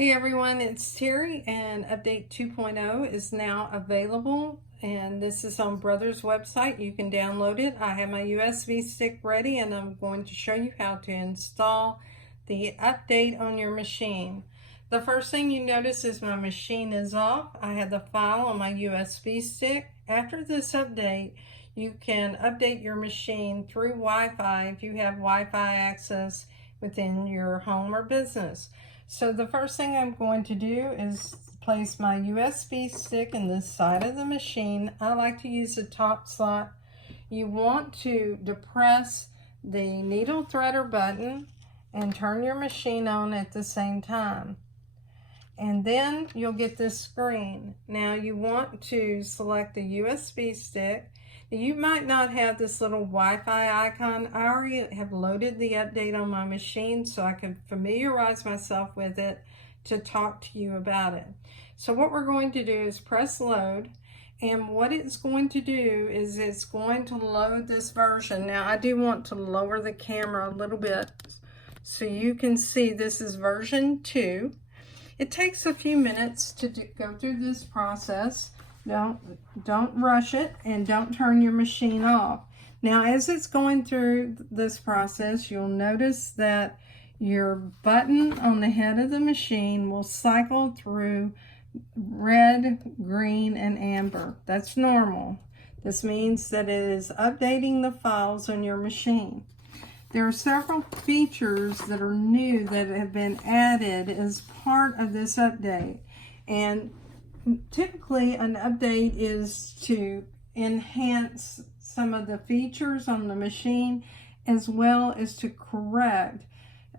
Hey everyone, it's Terry, and update 2.0 is now available, and this is on Brother's website. You can download it. I have my USB stick ready, and I'm going to show you how to install the update on your machine. The first thing you notice is my machine is off. I have the file on my USB stick. After this update, you can update your machine through Wi-Fi if you have Wi-Fi access within your home or business. So the first thing I'm going to do is place my USB stick in the side of the machine. I like to use the top slot. You want to depress the needle threader button and turn your machine on at the same time. And then you'll get this screen. Now you want to select the USB stick. You might not have this little Wi-Fi icon. I already have loaded the update on my machine so I can familiarize myself with it to talk to you about it. So what we're going to do is press load, and what it's going to do is it's going to load this version. Now I do want to lower the camera a little bit so you can see this is version 2. It takes a few minutes to go through this process. Don't rush it, and don't turn your machine off. Now, as it's going through this process, you'll notice that your button on the head of the machine will cycle through red, green, and amber. That's normal. This means that it is updating the files on your machine. There are several features that are new that have been added as part of this update, and typically an update is to enhance some of the features on the machine as well as to correct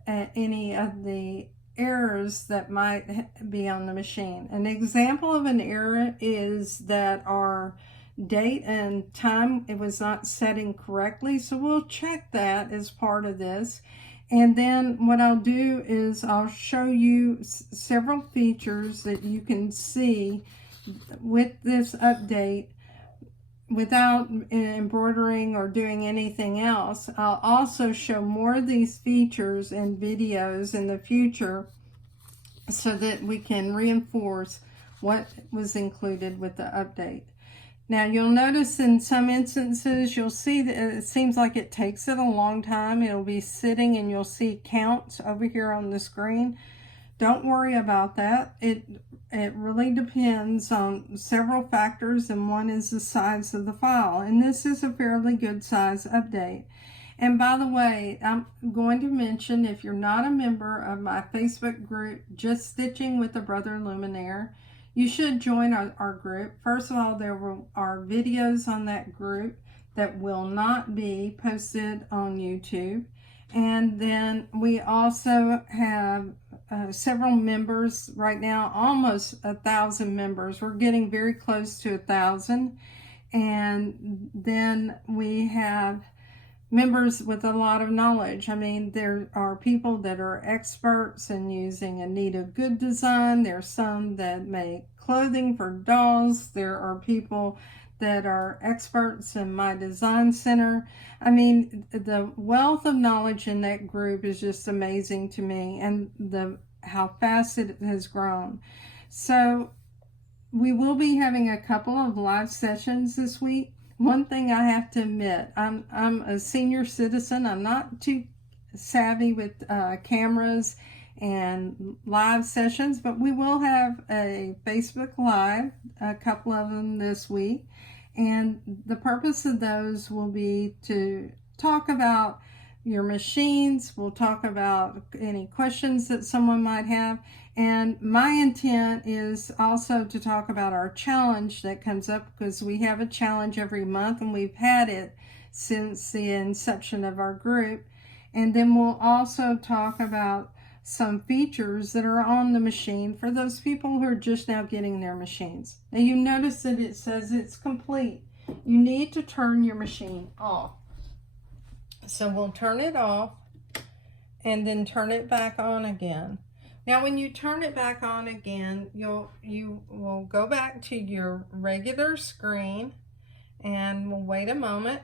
any of the errors that might be on the machine. An example of an error is that our date and time, it was not setting correctly, so we'll check that as part of this. And then what I'll do is I'll show you several features that you can see with this update without embroidering or doing anything else. I'll also show more of these features and videos in the future so that we can reinforce what was included with the update. Now you'll notice in some instances, you'll see that it seems like it takes it a long time. It'll be sitting and you'll see counts over here on the screen. Don't worry about that. It really depends on several factors, and one is the size of the file. And this is a fairly good size update. And by the way, I'm going to mention, if you're not a member of my Facebook group, Just Stitching with a Brother Luminaire, you should join our group. First of all, there are videos on that group that will not be posted on YouTube. And then we also have several members right now, almost 1,000 members. We're getting very close to 1,000. And then we have members with a lot of knowledge. I mean, there are people that are experts in using Anita Good Design. There are some that make clothing for dolls. There are people that are experts in my design center. I mean, the wealth of knowledge in that group is just amazing to me, and how fast it has grown. So we will be having a couple of live sessions this week. One thing I have to admit, I'm a senior citizen. I'm not too savvy with cameras and live sessions, but we will have a Facebook Live, a couple of them this week. And the purpose of those will be to talk about your machines. We'll talk about any questions that someone might have. And my intent is also to talk about our challenge that comes up, because we have a challenge every month, and we've had it since the inception of our group. And then we'll also talk about some features that are on the machine for those people who are just now getting their machines. Now you notice that it says it's complete. You need to turn your machine off. So we'll turn it off and then turn it back on again. Now when you turn it back on again, you will go back to your regular screen, and we'll wait a moment.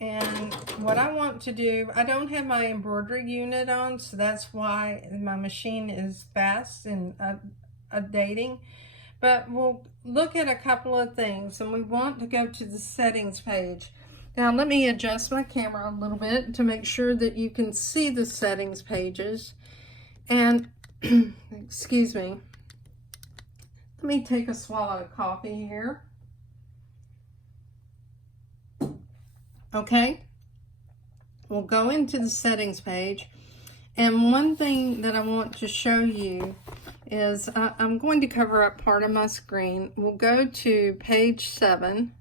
And what I want to do, I don't have my embroidery unit on, so that's why my machine is fast and updating. But we'll look at a couple of things, and we want to go to the settings page. Now let me adjust my camera a little bit to make sure that you can see the settings pages. And excuse me, let me take a swallow of coffee here. Okay, we'll go into the settings page, and one thing that I want to show you is I'm going to cover up part of my screen. We'll go to page 7,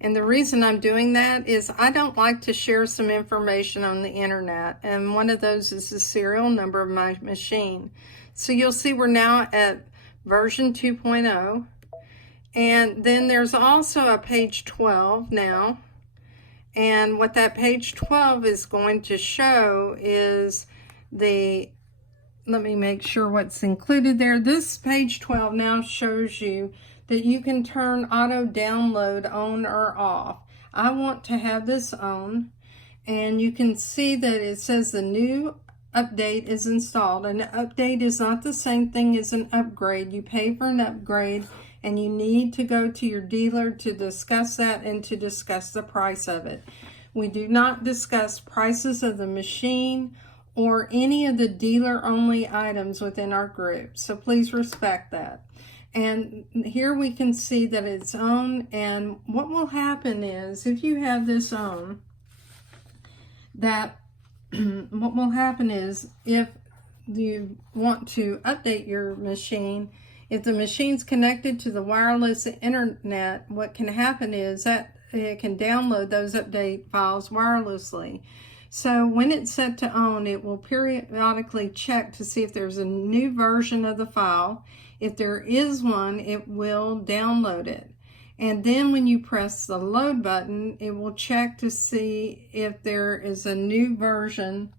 and the reason I'm doing that is I don't like to share some information on the internet, and one of those is the serial number of my machine. So you'll see we're now at version 2.0, and then there's also a page 12 now. And what that page 12 is going to show is let me make sure what's included there. This page 12 now shows you that you can turn auto download on or off. I want to have this on, and you can see that it says the new update is installed. An update is not the same thing as an upgrade. You pay for an upgrade, and you need to go to your dealer to discuss that and to discuss the price of it. We do not discuss prices of the machine or any of the dealer-only items within our group, so please respect that. And here we can see that it's on, and what will happen is, if you have this on, that what will happen is, if you want to update your machine, if the machine's connected to the wireless internet, what can happen is that it can download those update files wirelessly. So when it's set to on, it will periodically check to see if there's a new version of the file. If there is one, it will download it. And then when you press the load button, it will check to see if there is a new version.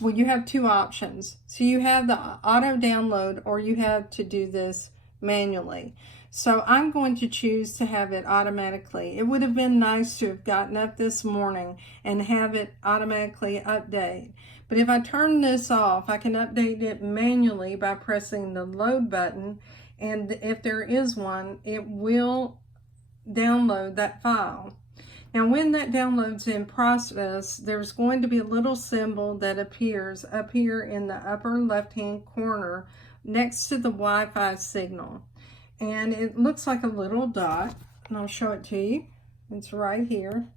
Well, you have two options. So you have the auto download, or you have to do this manually. So I'm going to choose to have it automatically. It would have been nice to have gotten up this morning and have it automatically update. But if I turn this off, I can update it manually by pressing the load button. And if there is one, it will download that file. Now when that download's in process, there's going to be a little symbol that appears up here in the upper left hand corner next to the Wi-Fi signal, and it looks like a little dot, and I'll show it to you. It's right here.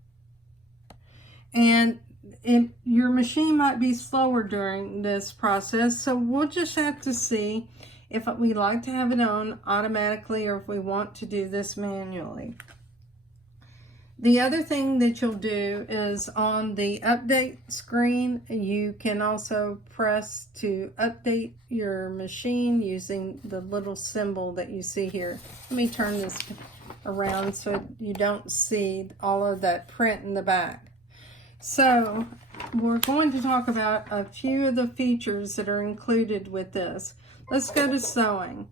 And your machine might be slower during this process, so we'll just have to see if we like to have it on automatically or if we want to do this manually. The other thing that you'll do is on the update screen, you can also press to update your machine using the little symbol that you see here. Let me turn this around so you don't see all of that print in the back. So we're going to talk about a few of the features that are included with this. Let's go to sewing.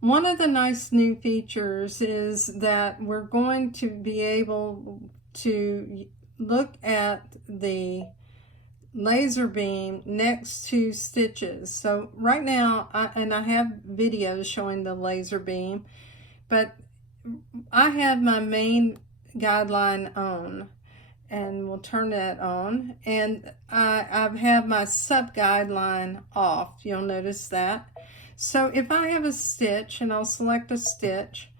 One of the nice new features is that we're going to be able to look at the laser beam next to stitches. So right now, I have videos showing the laser beam, but I have my main guideline on, and we'll turn that on, and I have my sub guideline off. You'll notice that. So if I have a stitch, and I'll select a stitch,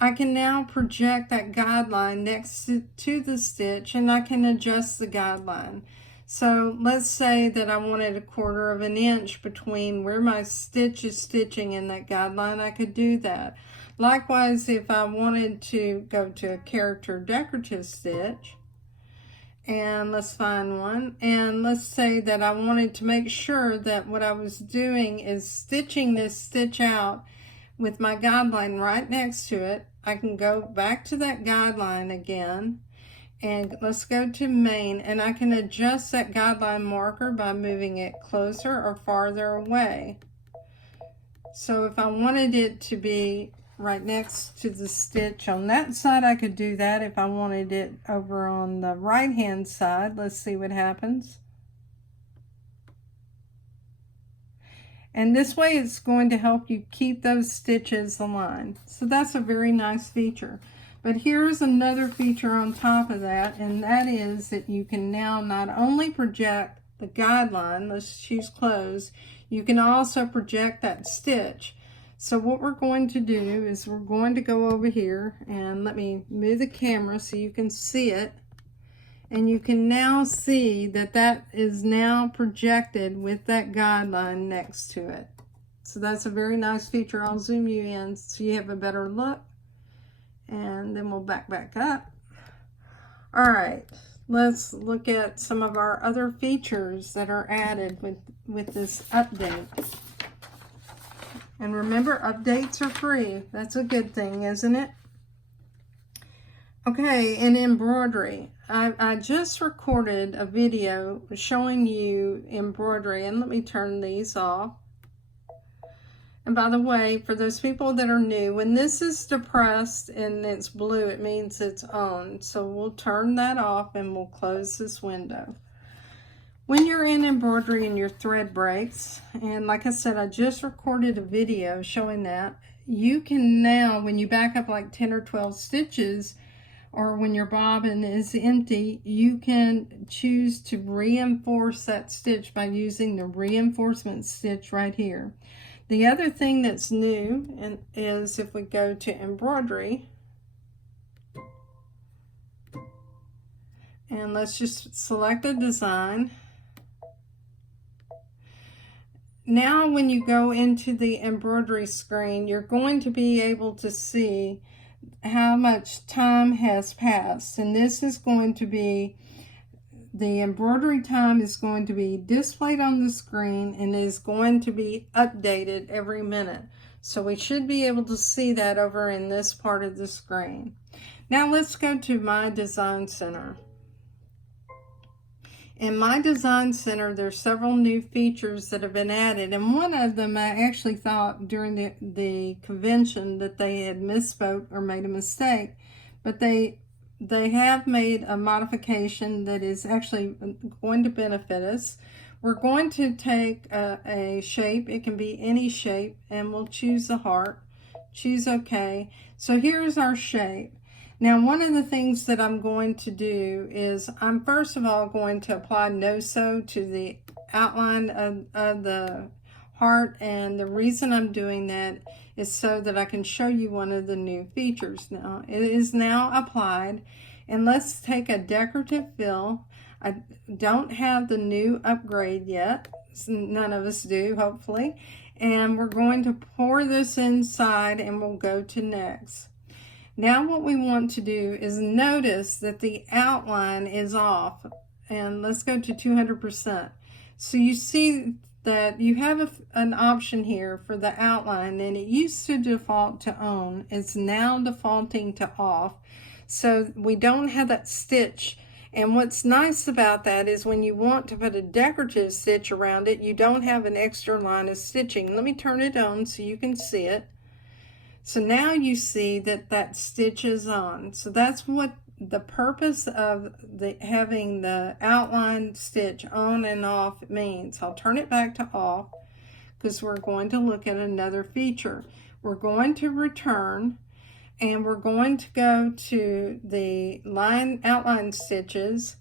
I can now project that guideline next to the stitch, and I can adjust the guideline. So let's say that I wanted 1/4 of an inch between where my stitch is stitching and that guideline, I could do that. Likewise, if I wanted to go to a character decorative stitch, and let's find one, and let's say that I wanted to make sure that what I was doing is stitching this stitch out with my guideline right next to it. I can go back to that guideline again, and let's go to main, and I can adjust that guideline marker by moving it closer or farther away. So if I wanted it to be right next to the stitch on that side. I could do that if I wanted it over on the right hand side. Let's see what happens. And this way it's going to help you keep those stitches aligned. So that's a very nice feature. But here's another feature on top of that, and that is that you can now not only project the guideline, let's choose close, you can also project that stitch. So what we're going to do is we're going to go over here, and let me move the camera so you can see it. And you can now see that that is now projected with that guideline next to it. So that's a very nice feature. I'll zoom you in so you have a better look. And then we'll back up. All right, let's look at some of our other features that are added with this update. And remember, updates are free. That's a good thing, isn't it? Okay, in embroidery, I just recorded a video showing you embroidery, and let me turn these off. And by the way, for those people that are new, when this is depressed and it's blue, it means it's on. So we'll turn that off and we'll close this window. When you're in embroidery and your thread breaks, and like I said, I just recorded a video showing that, you can now, when you back up like 10 or 12 stitches, or when your bobbin is empty, you can choose to reinforce that stitch by using the reinforcement stitch right here. The other thing that's new is if we go to embroidery, and let's just select a design. Now when you go into the embroidery screen, you're going to be able to see how much time has passed, and this is going to be, the embroidery time is going to be displayed on the screen and is going to be updated every minute. So we should be able to see that over in this part of the screen. Now let's go to My Design Center. In My Design Center, there's several new features that have been added, and one of them I actually thought during the convention that they had misspoke or made a mistake, but they have made a modification that is actually going to benefit us. We're going to take a shape, it can be any shape, and we'll choose the heart, choose OK. So here's our shape. Now, one of the things that I'm going to do is I'm first of all going to apply no-sew to the outline of the heart, and the reason I'm doing that is so that I can show you one of the new features. Now, it is now applied, and let's take a decorative fill. I don't have the new upgrade yet. None of us do, hopefully. And we're going to pour this inside, and we'll go to next. Now what we want to do is notice that the outline is off, and let's go to 200%. So you see that you have an option here for the outline, and it used to default to on. It's now defaulting to off, so we don't have that stitch. And what's nice about that is when you want to put a decorative stitch around it, you don't have an extra line of stitching. Let me turn it on so you can see it. So now you see that that stitch is on. So that's what the purpose of having the outline stitch on and off means. I'll turn it back to off because we're going to look at another feature. We're going to return, and we're going to go to the outline stitches,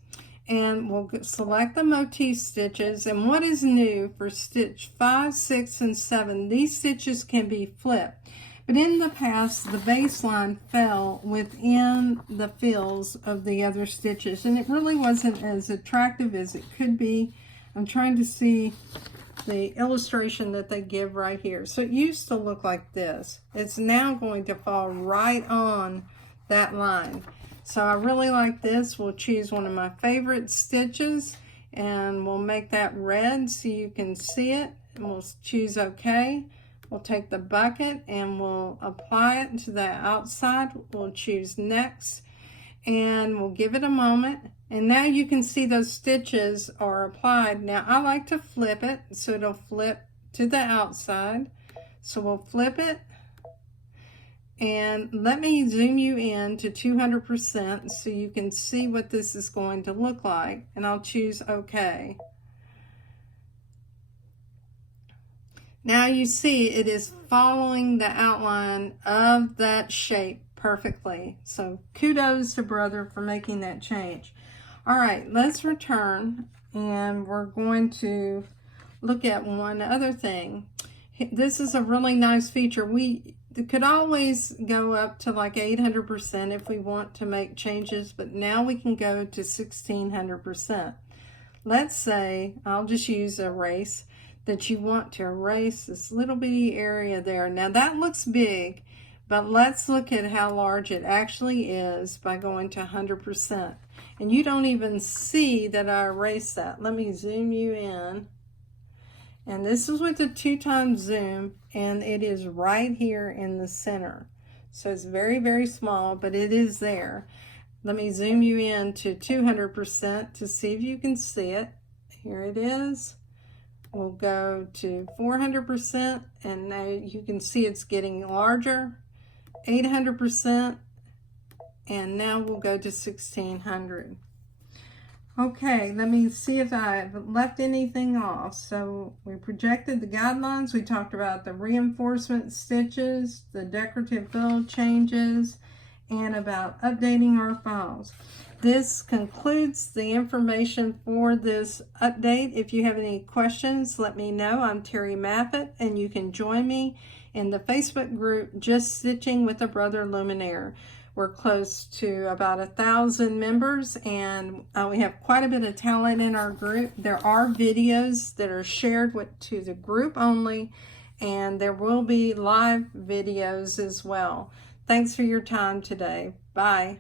and we'll select the motif stitches. And what is new for stitch 5, 6, and 7, these stitches can be flipped. But in the past, the baseline fell within the fills of the other stitches, and it really wasn't as attractive as it could be. I'm trying to see the illustration that they give right here. So it used to look like this. It's now going to fall right on that line. So I really like this. We'll choose one of my favorite stitches, and we'll make that red so you can see it, and we'll choose OK. We'll take the bucket and we'll apply it to the outside. We'll choose next, and we'll give it a moment. And now you can see those stitches are applied. Now I like to flip it so it'll flip to the outside. So we'll flip it, And let me zoom you in to 200% so you can see what this is going to look like. And I'll choose OK. Now you see it is following the outline of that shape perfectly. So kudos to Brother for making that change. All right, let's return, and we're going to look at one other thing. This is a really nice feature. We could always go up to like 800% if we want to make changes, but now we can go to 1600%. Let's say, I'll just use erase, that you want to erase this little bitty area there. Now that looks big, but let's look at how large it actually is by going to 100%. And you don't even see that I erased that. Let me zoom you in. And this is with the 2x zoom, and it is right here in the center. So it's very, very small, but it is there. Let me zoom you in to 200% to see if you can see it. Here it is. We'll go to 400%, and now you can see it's getting larger. 800%, and now we'll go to 1600. Okay, let me see if I've left anything off. So we projected the guidelines. We talked about the reinforcement stitches, the decorative fill changes, and about updating our files. This concludes the information for this update. If you have any questions, let me know. I'm Terry Maffitt, and you can join me in the Facebook group, Just Stitching with a Brother Luminaire. We're close to about 1,000 members, and we have quite a bit of talent in our group. There are videos that are shared to the group only, and there will be live videos as well. Thanks for your time today. Bye.